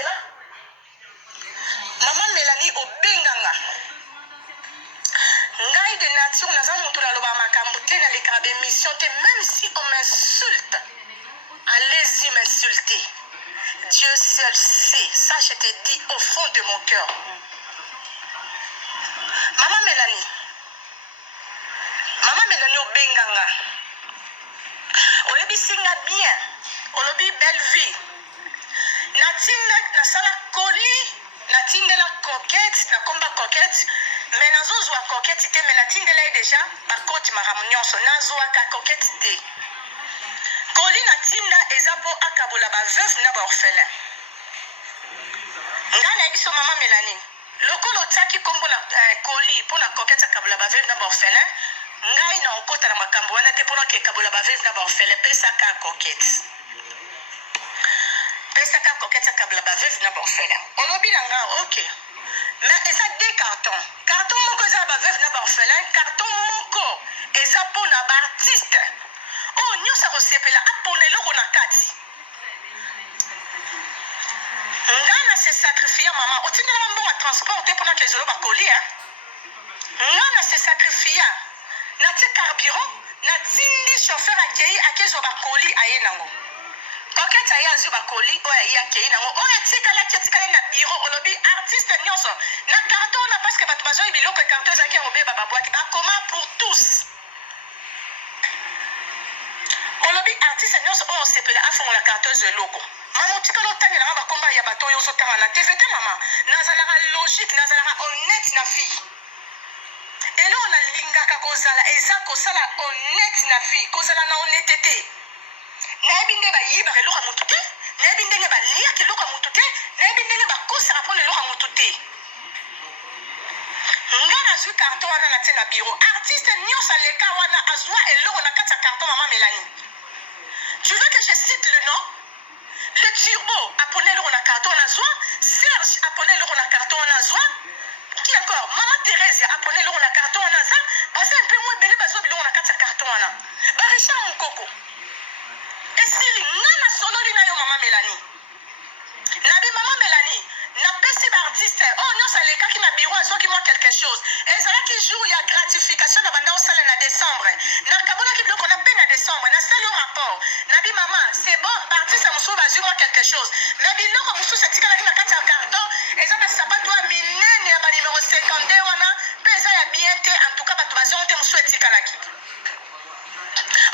nzela Maman Mélanie obenganga ngai de nature naza moto naloba makambo te na lekaka d'émission te même si on m'insulte allez-y m'insulter Dieu seul sait ça je te dis au fond de mon cœur Maman Mélanie obenganga oyebisinga bien olobi belle vie natinda nasala koli natindela coquette nakomba coquette mais nazozwa coquette te mais natindela ye déjà bakoti makambo nyonso nazwaka coquette te koli natinda eza mpo akabola baveuve na baorphelin ngai na biso Mama Mélanie lokolo otiaki nkombo na koli mpo na coquette akabola baveuve na baorphelin ngai na okota na makambo wana te mpona kekabola baveuve na baorphelin pesaka coquette akabla baveuve na baorphelin olobi na nga ok mais eza deux carton moko eza baveuve na baorphelin carton moko eza mpona baartiste oyo nyonso akosepela apona eloko na kati ngai na se sacrifia mama otindelaka mbongo transport te mpona kezolo bakoli ngai na se sacrifia natie carburant natindi chauffeur akei akezwa bakoli aye nango coquette aye azwi bakoli oyo aye akei nango oyo etikali na biro olobi artiste nyonso na carton na parceke bato bazoi biloko carton ezalaki ya kobeba babwaki bakoma pour tous olobi artiste nyonso oyo osepela afongola carton ezwa eloko mama otikali otangelanga bakomba ya bato oyo ozotanga na tv te mama nazalaka logique nazalaka honnête na vie eloko nalingaka kozala eza kosala honnête na vie kozala na honnêteté nayebi nde bayibaka eloko ya motu te nayebi ndenge baliaka eloko ya motu te nayebi ndenge bakosaka mpona eloko ya motu te ngai nazwi carton wana natie na biro artiste nyonso aleka wana azwa eloko na kati ya carton Mama Mélanie tu veux que je cite le nom le turbo apona eloko na carton wana azwa Serge apona eloko na carton wana azwa qui encore Mama Thérèse apona eloko na carton wana aza baza mpe mwa ebele bazwa biloko na kati ya carton wana Richard Mukoko esili nga na sololi na yo Mama Mélanie nabi Mama Mélanie napesi baartiste oyo nyonso alekaki na biro azwaki mwa quelque chose ezalaki jour ya gratification na banda osala na décembre nakabonaki biloko na mpe na décembre nasali yo rapport nabi mama c'est bon baartiste mosusu bazwi mwa quelque chose mais biloko mosusu etikalaki na kati ya carton eza basapato ya minene ya banimero 52 wana mpe eza ya bien te en tout cas bato bazongo te mosusu etikalaki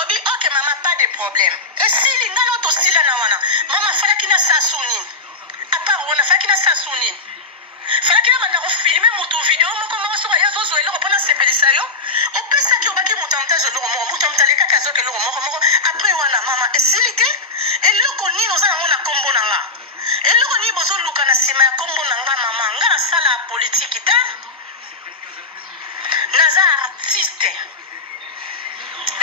obi ok mama pas de problème esili nga no tosila na wana mama falaki na sasu nini apart wana falaki na sasu nini falaki na banda kofilme motu video moko moko soki aye azozwa eloko mpona sepelisa yo opesaki obaki moto ya moto azwa eloko moko moto ya moto alekaki azoka eloko moko apres wana mama esili te eloko nini oza nango na nkombo na nga eloko nini bozoluka na nsima ya nkombo na nga mama nga nasala ya politiki te naza artiste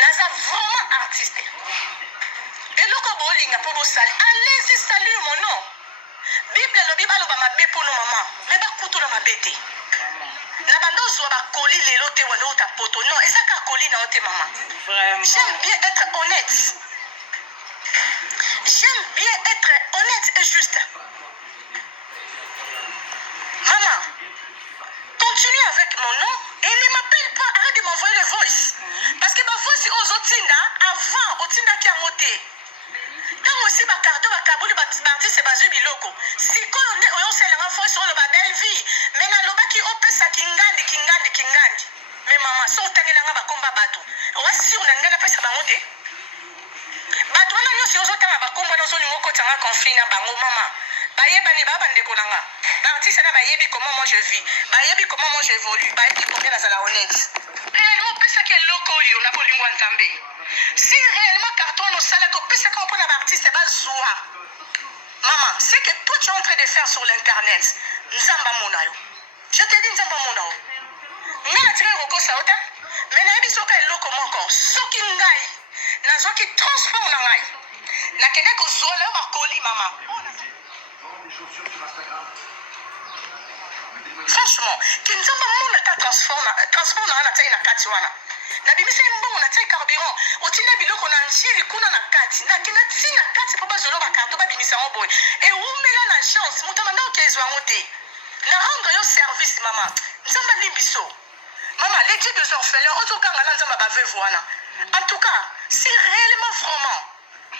naza vraiment artiste eloko bolinga mpo bosali allez-y salue mon nom bible elobi baloba mabe mpono mama me bakutu na mabe te na bando ozwa bakoli lelo te wanda ota poto non eza kaka koli na yo te mama j'aime bien être honnête et juste maman continue avec mon nom et ne m'appelle pas arrête de m'envoyer le voice parce que ma voice ozotinda avant otindaki yango te ntango esi bakarto bakaboli baartiste bazwi biloko sikoyo nde oyoselanga voice oyo babelle vie me nalobaki opesa kingandi me mama so otangelanga bakomba bato owasir na ngai napesa bango te bato wana nyonso ozotanga bakombo wana ozolinga okotanga conflit na bango mama bayebani baa bandeko na nga baartiste na bayebi comment moi je vis bayebi comment moi j'évolue bayebi combien nazala honnête réellement opesaki eloko oyo na bolingo ya nzambe si réellement carton osalaki opesaki mpona baartiste bazwa mama c'est que toi tu es en train de faire sur l'internet nzambe amona yo je te dis nzambe amona yo nga natikaki kokosa yo te me nayebi soka eloko moko soki ngai nazwaki transport na ngai nakende kozwala yo bakoli mama franchement ke nzambe amona ta transport na ngai natai na kati wana nabimisa mbongo na tie carburant otinda biloko na njili kuna na kati nakenda ntina kati mpo bazolo bakarto babimisa yango boye ewumela na chance moto abanda okezwa yango te na rendre yo service mama nzambe alimbi biso mama l'équipe des orphelins ozokanga na nzambe baveuve wana en tout cas si réellement vraiment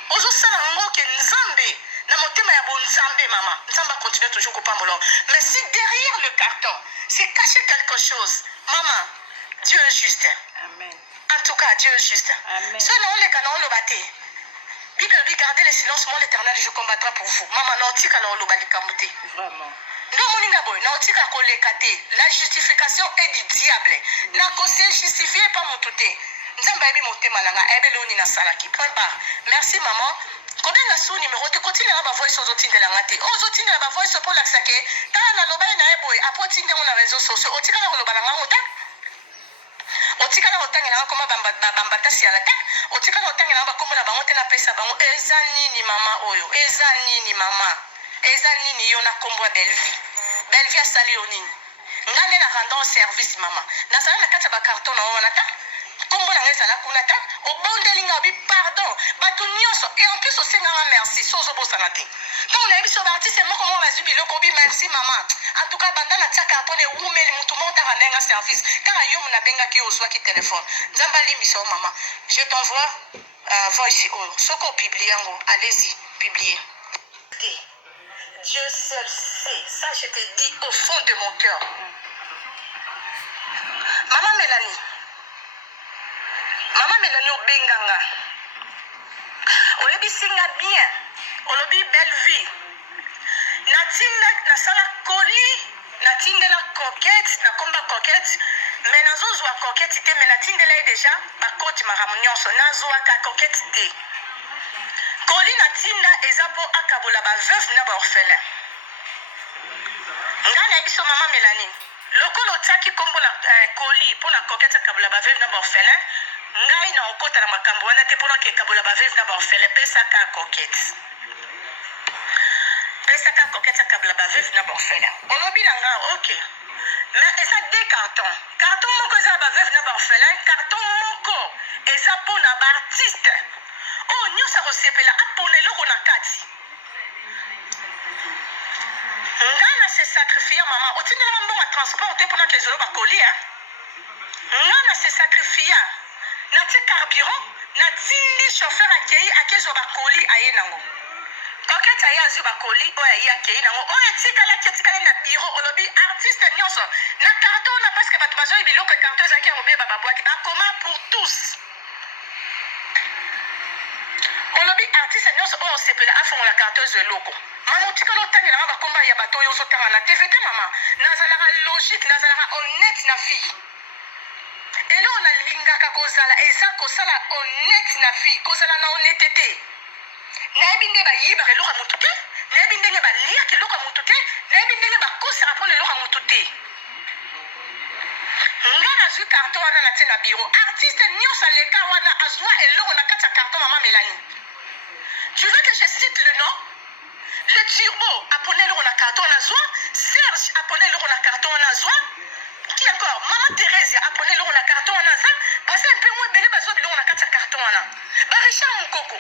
ozosala yango ke nzambe na motema ya bonzambe mama nzambe continue toujours kopambola mais si derrière le carton c'est caché quelque chose maman Dieu est juste. Amen. En tout cas, Dieu est juste. Amen. Ce non les canons le batté. Bible dit gardez le silence, mon éternel, je combattrai pour vous. Maman, non, tika non le bali kamuté. Vraiment. Non, mon ingaboy, non, tika kolekate. La justification est du diable. Na kose justifié pas mon touté. Nzamba ebi motema nanga ebe loni na salaki. Point barre. Merci maman. Combien la sous numéro te continue à avoir voice aux autres de la ngate. Aux autres de la voice pour la saké. Tant na loba na eboy. Après tinde on a réseaux sociaux. Otika na loba nanga ngota. Otika na otangela koma bambata siala te. Otika na otangela bakombo na bango te na pesa bango. Eza nini mama oyo? Eza nini mama? Eza nini yo na kombo Belvi? Belvi asali onini? Ngande na rendre service mama. Na sala na kata ba carton na wana ta. Kombo na ngeza la kuna ta. Obondelinga bi pardon. Batu nyonso et en plus aussi nganga merci. Sozo bosana te. Donc na biso ba artiste moko mo bazubi loko bi merci mama. En tout cas banda na tia carton de umeli mutu monta randenga service. Kala yo muna benga ki ozwa ki téléphone. Nzamba limbi so mama. Je t'envoie voice oyo. Soko publier yango. Allez-y, publier. Dieu seul sait. Ça je te dis au fond de mon cœur. Maman Mélanie. Maman Mélanie obenganga. Oyebi singa bien. Olobi belle vie. Natinda na sala koli. Natinde la coquette. Na komba coquette. Mais nazozwa coquette te. Mais natinde la déjà. Ba coach maramu nyonso. Nazwa ka coquette te. Koli natinda ezapo akabola ba veuve na ba orphelin. Ngana biso maman Mélanie. Lokolo tsaki kombo la koli pour la coquette akabola ba veuve na ba orphelin. Ngai na okota na makambo wana te pona ke kabola ba veuve na ba orphelin pesa ka coquette. Pesa ka coquette akabola ba veuve na ba orphelin. Olobi nanga OK. Mais esa deux cartons. Carton moko eza ba veuve na ba orphelin, carton moko eza pona ba artiste. Oh nyosa kosepela apona eloko na kati. Ngana se sacrifier maman. Otindela mbongo transport te pona ke zolo ba koli hein. Ngana se sacrifier. Na ti carburant, na tindi chauffeur akei akezo ba koli aye nango. Coquette aye azu ba koli o aye akei nango. O etikala na bureau olobi artiste nyonso. Na carton na parce que batu bazo biloko carton zaki obe baba boaki. Akoma pour tous. Olobi artiste nyonso o sepela afongola carton loko. Mama otikala otangela nga bakomba ya bato oyo ozotanga na TVT mama. Nazalaka logique, nazalaka honnête na vie. Elo na lingaka kozala eza kosala honnête na vie, kozala na honnêteté. Nayebi nde bayibaka eloko ya motu te, nayebi ndenge baliaka eloko ya motu te, nayebi ndenge bakosaka mpona eloko ya motu te. Nga nazwi carton wana na tie na bureau. Artiste nyonso aleka wana azwa eloko na kati ya carton maman Mélanie. Tu veux que je cite le nom? Le Turbo appelé le carton à Nazwa, Serge appelé le carton à Nazwa, qui encore? Maman Thérèse appelé le carton à Nazwa, parce un peu moins belé, parce que le carton à Nazwa. Bah Richard Moukoko.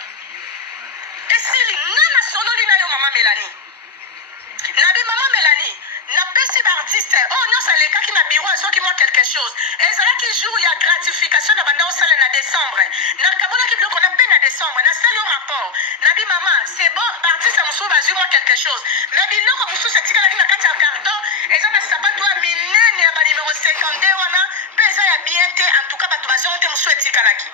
Et si l'ingana solo l'ina yo maman Mélanie. Nabi maman Mélanie. Na pesi ba artiste. Oh non ça les cas qui na bureau à qui moi quelque chose. Et ça là qui joue il y a gratification na banda au salle na décembre. Na kabona qui bloque on a peine à décembre. Na c'est le rapport. Nabi maman c'est bon artiste à moussou va jouer moi quelque chose. Nabi loko moussou c'est tika na kati ya carton. Et ça na sapato a minene ya ba numéro 52 wana. Pesa ya bien té en tout cas ba tubazo on te moussou tika la ki.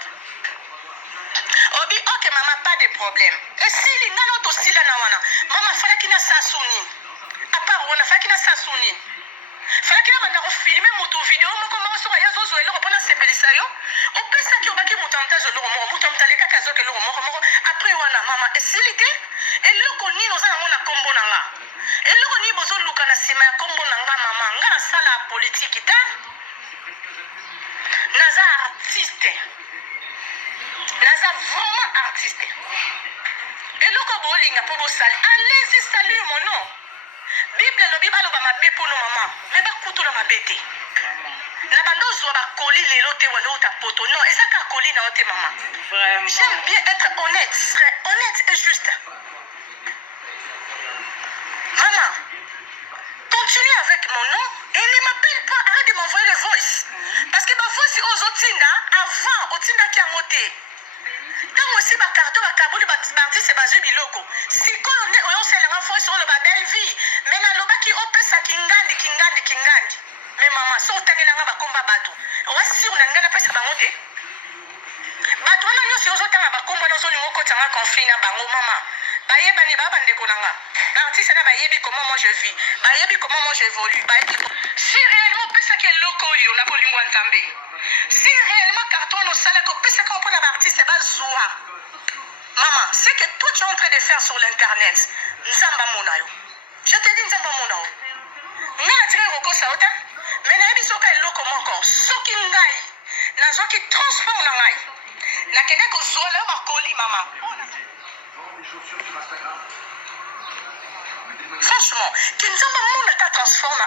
Obi ok maman pas de problème. Et si l'ingana to sila na wana. Maman fala ki na sasuni. À part on a fait qui n'a sa souni. Fallait qu'il a filmé mon vidéo, mais comment on a zo zo pour na sepelisa yo. On peut ça qui on va qui mutanta zo lo mo mutanta le kaka zo ke lo mo après wana mama esilite et lo koni no za ngona kombo na nga. Et lo koni bozo luka na sima ya kombo na nga mama nga sala politique ta. Naza artiste. Naza vraiment artiste. Et lo ko bolinga pour sali. Allez-y salut mon nom. Bible no bibalo ba mabe pour nos mamans. Mais ba kutu na mabete. na bando zwa bakoli lelo te wana ota poto non ezaka koli na ote mama. Vraiment. J'aime bien être honnête, honnête et juste. Maman, continue avec mon nom et ne m'appelle pas, arrête de m'envoyer le voice. Parce que ma voice aux autres avant otinda qui a monté. Tant aussi ma carte ma kabuli parti c'est bazu biloko. Si quand on sait la voice sur le belle vie, mais na loba qui opesa kingandi. Mais maman, so tangela nga bakomba bato. Wasi on ngana pesa bangote. Bato wana nyo si ozotanga bakomba na zoni ngoko tanga conflit na bango mama. Bayeba ni baba ndeko nanga. L'artiste na bayebi comment moi je vis. Bayebi comment moi j'évolue. Si réellement pesa ke loko yo na bolingo ntambe. Si réellement carton no sala ko pesa ko pona artiste ba zoa. Maman, c'est que toi tu es en train de faire sur l'internet. Nzamba monayo. Je te dis nzamba monayo. Ngana tire roko sa ota. Mais na yebi soka eloko moko. Soki ngai. Na zoki transport na ngai. Na kende ko zola ba koli mama. Franchement, qui nous a transformé